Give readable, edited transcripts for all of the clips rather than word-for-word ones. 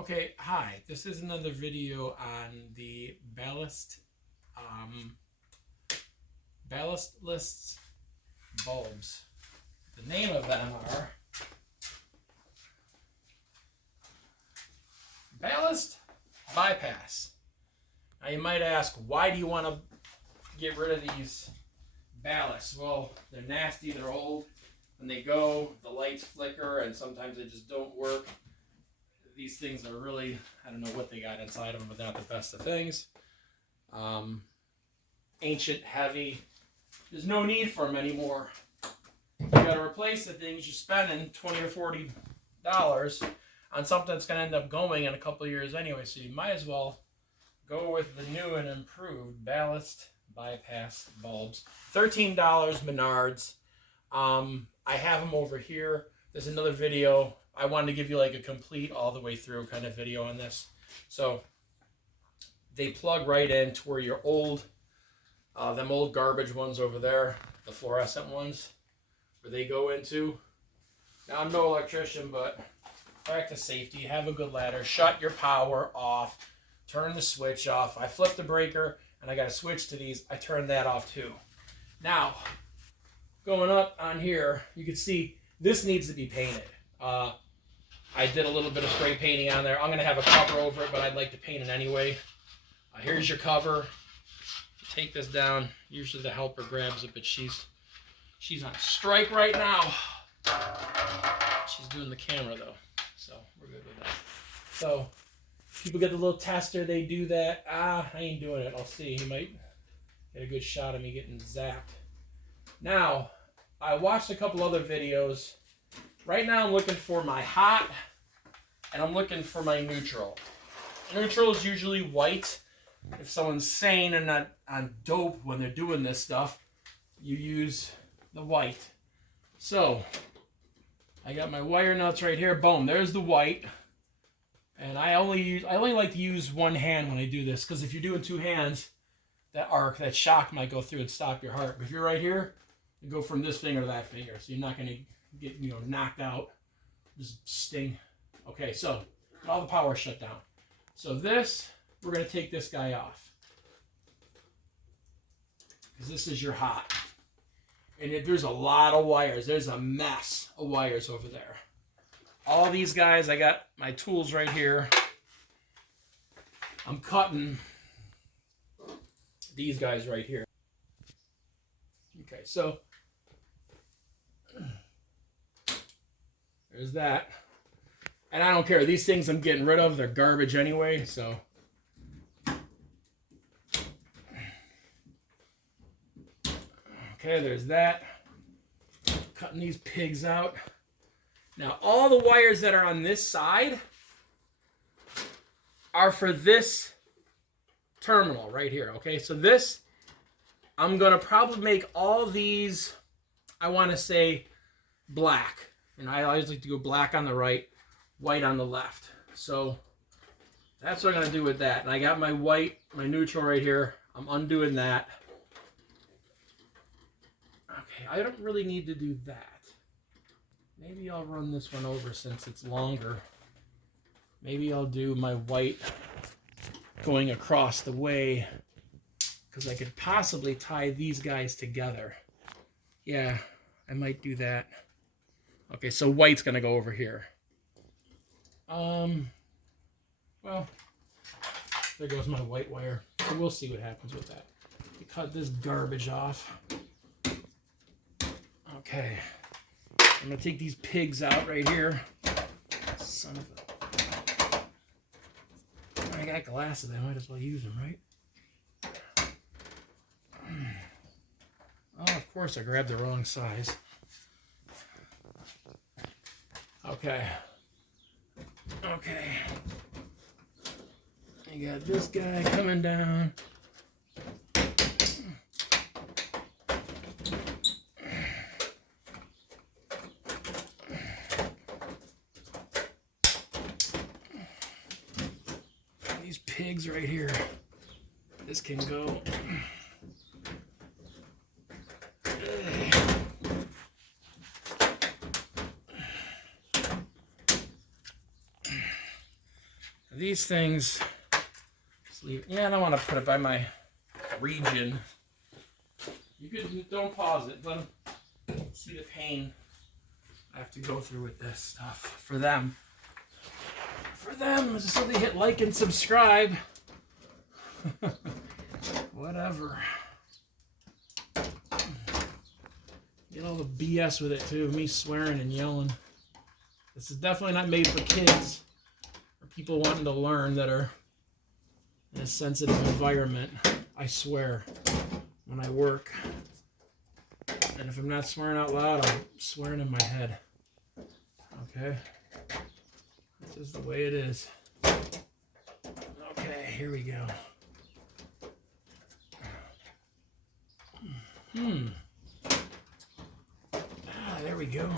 Okay, hi. This is another video on the ballastless bulbs. The name of them are ballast bypass. Now you might ask, why do you want to get rid of these ballasts? Well, they're nasty, they're old. When they go, the lights flicker, and sometimes they just don't work. These things are really, I don't know what they got inside of them, but they're not the best of things. Ancient, heavy. There's no need for them anymore. You got to replace the things. You're spending $20 or $40 on something that's going to end up going in a couple of years anyway. So you might as well go with the new and improved ballast bypass bulbs. $13 Menards. I have them over here. There's another video. I wanted to give you like a complete all the way through kind of video on this. So they plug right into where your old, them old garbage ones over there, the fluorescent ones, where they go into. Now I'm no electrician, but practice safety. Have a good ladder. Shut your power off. Turn the switch off. I flipped the breaker and I got to switch to these. I turned that off too. Now, going up on here, you can see this needs to be painted. I did a little bit of spray painting on there. I'm going to have a cover over it, but I'd like to paint it anyway. Here's your cover. Take this down. Usually the helper grabs it, but she's on strike right now. She's doing the camera though, so we're good with that. So people get the little tester, they do that. I ain't doing it. I'll see. He might get a good shot of me getting zapped. Now, I watched a couple other videos. Right now I'm looking for my hot and I'm looking for my neutral. Neutral is usually white. If someone's sane and not on dope when they're doing this stuff, you use the white. So, I got my wire nuts right here. Boom, there's the white. And I only like to use one hand when I do this, because if you're doing two hands, that shock might go through and stop your heart. But if you're right here, you go from this finger to that finger, so you're not going to get knocked out, just sting. Okay, so all the power shut down. So this, we're going to take this guy off, because this is your hot. And there's a lot of wires. There's a mess of wires over there. All these guys, I got my tools right here. I'm cutting these guys right here. Okay, so there's that. And I don't care. These things I'm getting rid of. They're garbage anyway, so. Okay, there's that. Cutting these pigs out. Now, all the wires that are on this side are for this terminal right here, okay? So this, I'm going to probably make all these, I want to say, black. And I always like to go black on the right, white on the left. So that's what I'm going to do with that. And I got my white, my neutral right here. I'm undoing that. Okay, I don't really need to do that. Maybe I'll run this one over since it's longer. Maybe I'll do my white going across the way, because I could possibly tie these guys together. Yeah, I might do that. Okay, so white's going to go over here. Well, there goes my white wire. So we'll see what happens with that. Cut this garbage off. Okay. I'm going to take these pigs out right here. Son of a... I got glasses. I might as well use them, right? Oh, of course I grabbed the wrong size. Okay. Okay. You got this guy coming down. These pigs right here. This can go. These things, yeah, I don't want to put it by my region. You could, don't pause it, let them see the pain I have to go through with this stuff for them. For them, so they hit like and subscribe. Whatever. Get all the BS with it too, me swearing and yelling. This is definitely not made for kids or people wanting to learn that are in a sensitive environment. I swear when I work. And if I'm not swearing out loud, I'm swearing in my head. Okay? This is the way it is. Okay, here we go. There we go.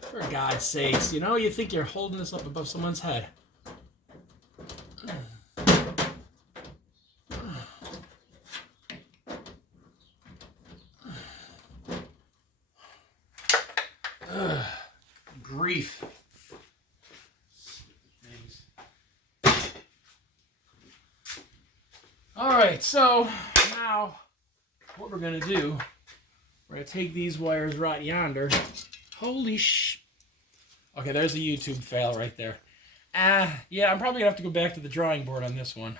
For God's sakes, you know, you think you're holding this up above someone's head. Grief. Alright, so now what we're going to do, we're going to take these wires right yonder. Holy sh... Okay, there's a YouTube fail right there. Yeah, I'm probably going to have to go back to the drawing board on this one.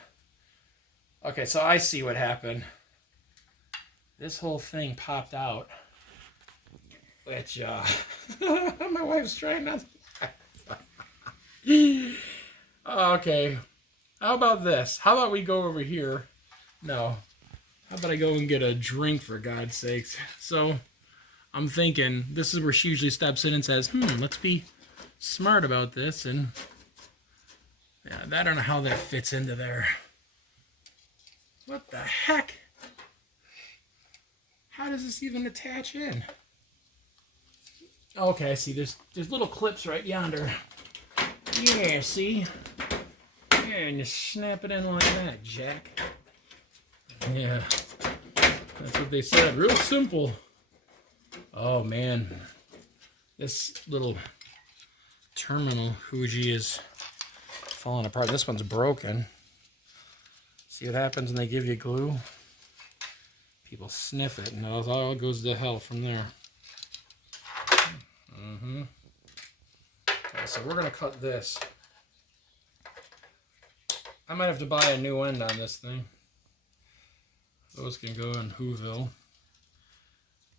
Okay, so I see what happened. This whole thing popped out. Which, my wife's trying not to... Okay. How about this? How about we go over here? No. How about I go and get a drink, for God's sakes? So, I'm thinking, this is where she usually steps in and says, let's be smart about this. And, yeah, I don't know how that fits into there. What the heck? How does this even attach in? Okay, I see. There's little clips right yonder. Yeah, see? Yeah, and you snap it in like that, Jack. Yeah. That's what they said. Real simple. Oh, man. This little terminal Fuji is falling apart. This one's broken. See what happens when they give you glue? People sniff it, and it all goes to hell from there. Okay, so we're going to cut this. I might have to buy a new end on this thing. Those can go in Whoville.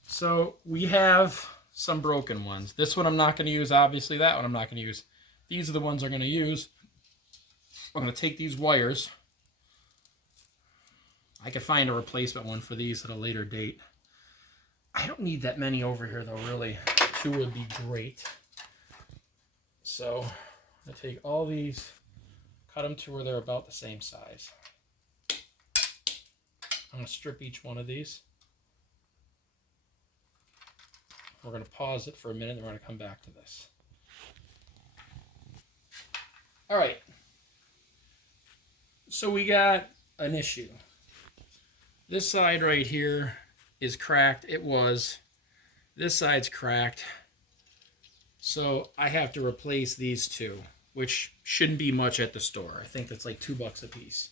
So we have some broken ones. This one I'm not going to use, obviously. That one I'm not going to use. These are the ones I'm going to use. I'm going to take these wires. I could find a replacement one for these at a later date. I don't need that many over here, though, really. 2 would be great. So I'm going to take all these, cut them to where they're about the same size. I'm going to strip each one of these. We're going to pause it for a minute, and we're going to come back to this. All right. So we got an issue. This side right here is cracked. It was. This side's cracked. So I have to replace these 2, which shouldn't be much at the store. I think that's like $2 a piece.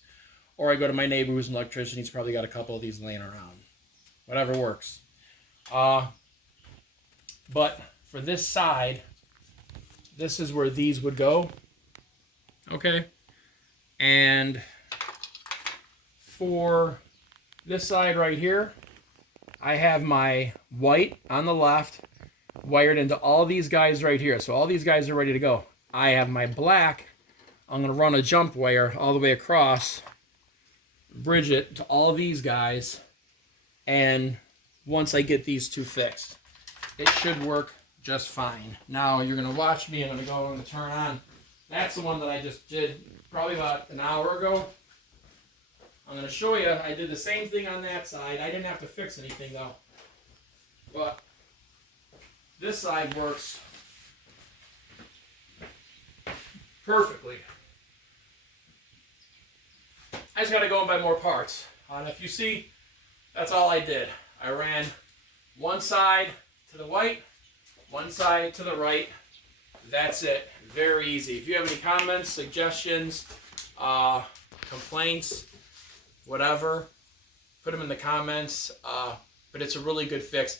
Or I go to my neighbor who's an electrician. He's probably got a couple of these laying around. Whatever works. But for this side, this is where these would go. Okay. And for this side right here, I have my white on the left wired into all these guys right here. So all these guys are ready to go. I have my black. I'm going to run a jump wire all the way across, bridge it to all these guys, and once I get these 2 fixed, it should work just fine. Now you're going to watch me. I'm going to go and turn on. That's the one that I just did probably about an hour ago. I'm going to show you. I did the same thing on that side. I didn't have to fix anything though. But this side works perfectly. I just got to go and buy more parts. And if you see, that's all I did. I ran one side to the white, One side to the right. That's it. Very easy. If you have any comments, suggestions, complaints, whatever, put them in the comments. But it's a really good fix.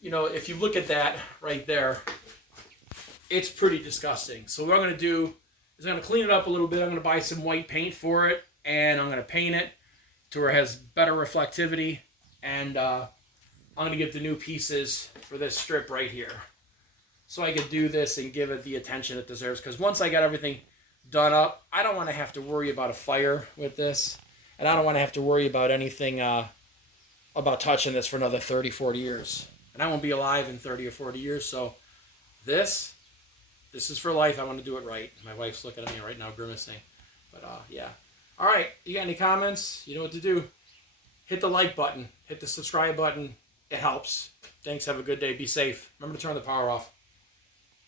You know, if you look at that right there, it's pretty disgusting. So what I'm going to do is I'm going to clean it up a little bit. I'm going to buy some white paint for it, and I'm going to paint it to where it has better reflectivity. And I'm going to get the new pieces for this strip right here, so I could do this and give it the attention it deserves. Because once I got everything done up, I don't want to have to worry about a fire with this. And I don't want to have to worry about anything about touching this for another 30, 40 years. And I won't be alive in 30 or 40 years. So this is for life. I want to do it right. My wife's looking at me right now grimacing. But yeah. All right. You got any comments? You know what to do. Hit the like button. Hit the subscribe button. It helps. Thanks. Have a good day. Be safe. Remember to turn the power off.